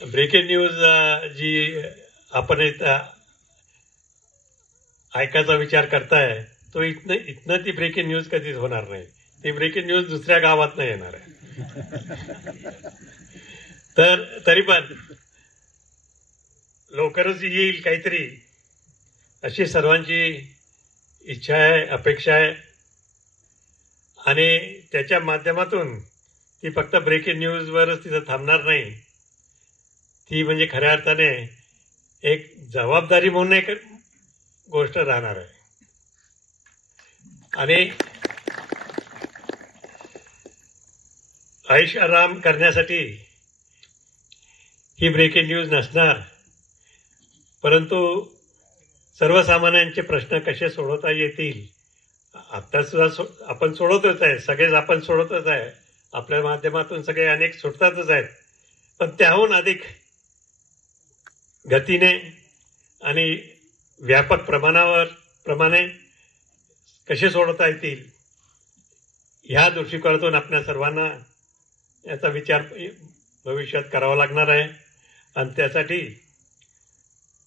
Breaking news जी आपण ऐकायचा विचार करताय तो इथनं ती ब्रेकिंग न्यूज कधीच होणार नाही. ती ब्रेकिंग न्यूज दुसऱ्या गावात नाही येणार आहे. तर तरी पण लवकरच येईल काहीतरी अशी सर्वांची इच्छा आहे, अपेक्षा आहे. आणि त्याच्या माध्यमातून ती फक्त ब्रेकिंग न्यूजवरच तिथं थांबणार नाही. ती म्हणजे खऱ्या अर्थाने एक जबाबदारी म्हणून एक गोष्ट राहणार आहे. आणि ऐश आराम करण्यासाठी ही ब्रेकिंग न्यूज नसणार, परंतु सर्वसामान्यांचे प्रश्न कसे सोडवता येतील आता सुद्धा आपण सोडवतच आहे. सगळेच आपण सोडवतच आहे. आपल्या माध्यमातून सगळे अनेक सुटतातच आहेत. पण त्याहून अधिक गतीने आणि व्यापक प्रमाणे कसे सोडवता येतील ह्या दृष्टिकोनातून आपल्या सर्वांना याचा विचार भविष्यात करावा लागणार आहे. आणि त्यासाठी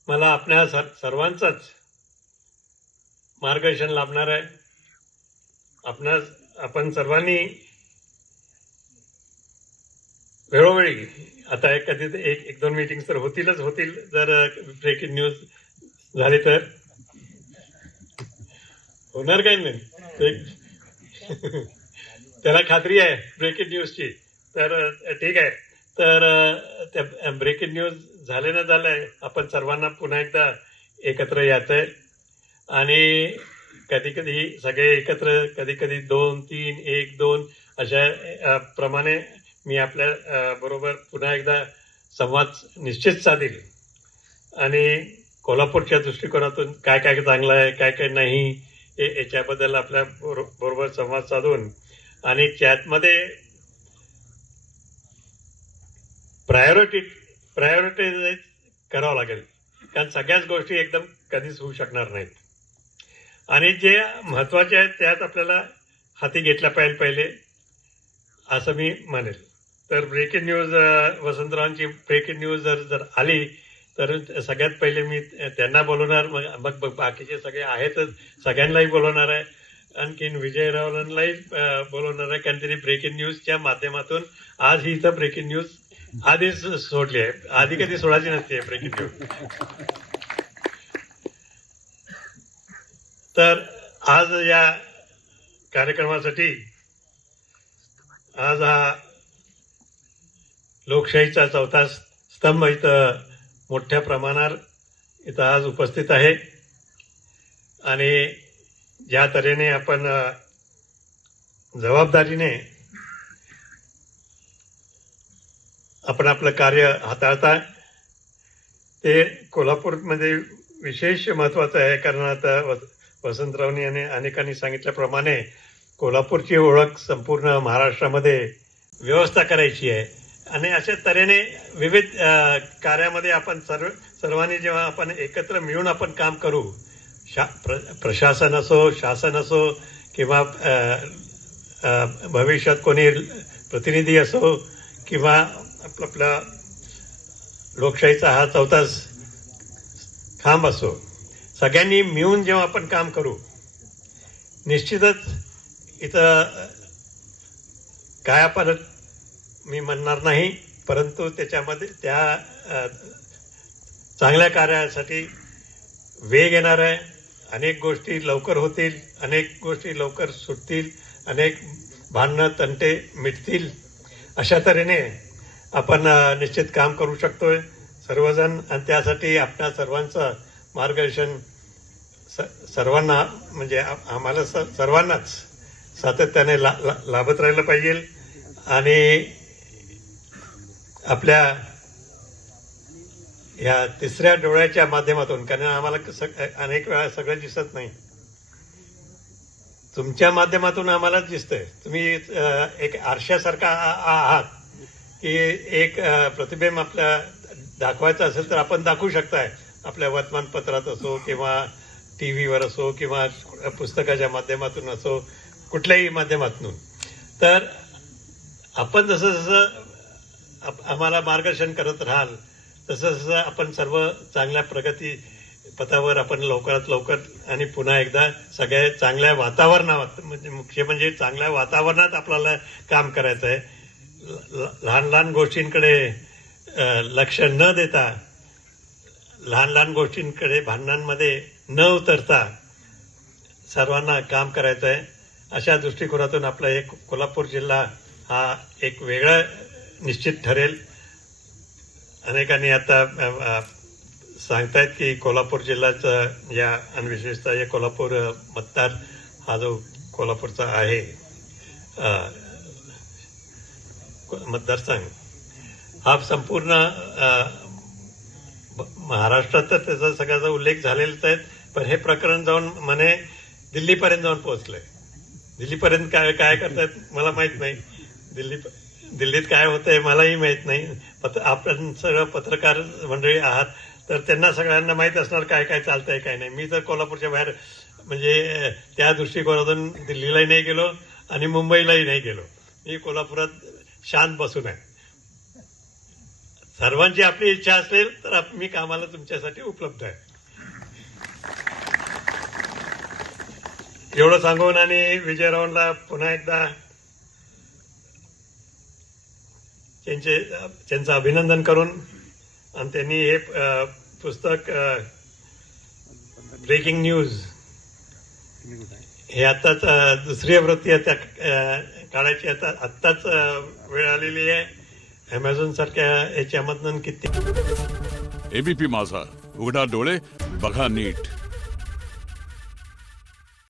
मला आपल्या सर्वांचंच मार्गदर्शन लाभणार आहे. आपण सर्वांनी वेळोवेळी आता कधी एक दोन मीटिंग्स तर होतील जर ब्रेकिंग न्यूज झाली तर होणार काही नाही. त्याला खात्री आहे ब्रेकिंग न्यूजची. तर ठीक आहे. तर त्या ब्रेकिंग न्यूज झाले ना झालंय आपण सर्वांना पुन्हा एकदा एकत्र यायचंय. आणि कधी कधी सगळे एकत्र, कधी कधी 2, 3, 1, 2 अशा प्रमाणे मी आपल्या बरोबर पुन्हा एकदा संवाद निश्चित साधेल. आणि कोल्हापूरच्या दृष्टिकोनातून काय काय चांगलं आहे, काय काय नाही याच्याबद्दल आपल्या बरोबर संवाद साधून आणि त्यातमध्ये प्रायोरिटाईज करावं लागेल. कारण सगळ्याच गोष्टी एकदम कधीच होऊ शकणार नाहीत. आणि जे महत्वाचे आहेत त्यात आपल्याला हाती घेतला पाहिजे पहिले असं मी म्हणेल. तर ब्रेकिंग न्यूज वसंतरावांची ब्रेकिंग न्यूज जर आली तर सगळ्यात पहिले मी त्यांना बोलवणार. मग बाकीचे सगळे आहेतच, सगळ्यांनाही बोलवणार आहे. आणखीन विजयरावांनाही बोलवणार आहे. कारण त्यांनी ब्रेकिंग न्यूजच्या माध्यमातून आज ही इथं ब्रेकिंग न्यूज आधीच सोडली आहे. आधी कधी सोडायची नसते ब्रेकिंग न्यूज. तर आज या कार्यक्रमासाठी आज हा लोकशाहीचा चौथा स्तंभ इथं मोठ्या प्रमाणावर इथं आज उपस्थित आहे. आणि ज्या तऱ्हेने आपण जबाबदारीने आपण आपलं कार्य हाताळता ते कोल्हापूरमध्ये विशेष महत्वाचं आहे. कारण आता वसंतरावनी आणि अनेकांनी सांगितल्याप्रमाणे कोल्हापूरची ओळख संपूर्ण महाराष्ट्रामध्ये व्यवस्था करायची आहे. आणि अशा तऱ्हेने विविध कार्यामध्ये आपण सर्वांनी जेव्हा आपण एकत्र मिळून आपण काम करू, प्रशासन असो, शासन असो किंवा भविष्यात कोणी प्रतिनिधी असो किंवा आपला लोकशाहीचा हा चौथा खांब असो, सगळ्यांनी मिळून जेव्हा आपण काम करू निश्चितच इथं काय आपण मी म्हणणार नाही, परंतु त्याच्यामध्ये त्या चांगल्या कार्यासाठी वेग येणार आहे. अनेक गोष्टी लवकर होतील, अनेक गोष्टी लवकर सुटतील, अनेक भांडणं तंटे मिटतील. अशा तऱ्हेने आपण निश्चित काम करू शकतोय सर्वजण. आणि त्यासाठी आपल्या सर्वांचं मार्गदर्शन सर्वांना म्हणजे आम्हाला सर्वांनाच सातत्याने लाभत राहिलं पाहिजे. आणि आपल्या या तिसऱ्या डोळ्याच्या माध्यमातून, कारण आम्हाला अनेक वेळा सगळं दिसत नाही, तुमच्या माध्यमातून आम्हालाच दिसतंय. तुम्ही एक आरशासारखा आहात की एक प्रतिबिंब आपल्या दाखवायचं असेल तर आपण दाखवू शकताय. आपल्या वर्तमानपत्रात असो किंवा टीव्हीवर असो किंवा पुस्तकाच्या माध्यमातून असो, कुठल्याही माध्यमातून. तर आपण जसं आम्हाला मार्गदर्शन करत राहाल तसं जसं आपण सर्व चांगल्या प्रगती पथावर आपण लवकरात लवकर आणि पुन्हा एकदा सगळ्या चांगल्या वातावरणात म्हणजे मुख्य म्हणजे चांगल्या वातावरणात आपल्याला काम करायचं आहे. लहान लहान गोष्टींकडे लक्ष न देता लहान लहान गोष्टींकडे भांडणांमध्ये न उतरता सर्वांना काम करायचं आहे. अशा दृष्टिकोनातून आपला एक कोल्हापूर जिल्हा हा एक वेगळा निश्चित ठरेल. अनेकांनी आता सांगतायत की कोल्हापूर जिल्ह्याचं या आणि विशेषतः या कोल्हापूर मतदार हा जो कोल्हापूरचा आहे मतदारसंघ हा संपूर्ण महाराष्ट्रात तर त्याचा सगळ्याचा उल्लेख झालेलाच आहे. पण हे प्रकरण जाऊन म्हणे दिल्लीपर्यंत जाऊन पोहोचलंय. दिल्लीपर्यंत काय काय करतायत मला माहित नाही. दिल्लीत काय होतंय मलाही माहित नाही. आपण सगळं पत्रकार मंडळी आहात तर त्यांना सगळ्यांना माहीत असणार काय काय चालतंय काय नाही. मी तर कोल्हापूरच्या बाहेर म्हणजे त्या दृष्टिकोनातून दिल्लीलाही नाही गेलो आणि मुंबईलाही नाही गेलो. मी कोल्हापुरात शांत बसून आहे. सर्वांची आपली इच्छा असेल तर मी कामाला तुमच्यासाठी उपलब्ध आहे. एवढं सांगून आणि विजयरावांना पुन्हा एकदा त्यांचं अभिनंदन करून आणि त्यांनी हे पुस्तक ब्रेकिंग न्यूज हे आत्ताच दुसरी आवृत्ती आता काढायची आत्ताच वेळ आलेली आहे. अमेझॉन सारख्या याच्यामधून किती एबीपी माझा, उघडा डोळे बघा नीट.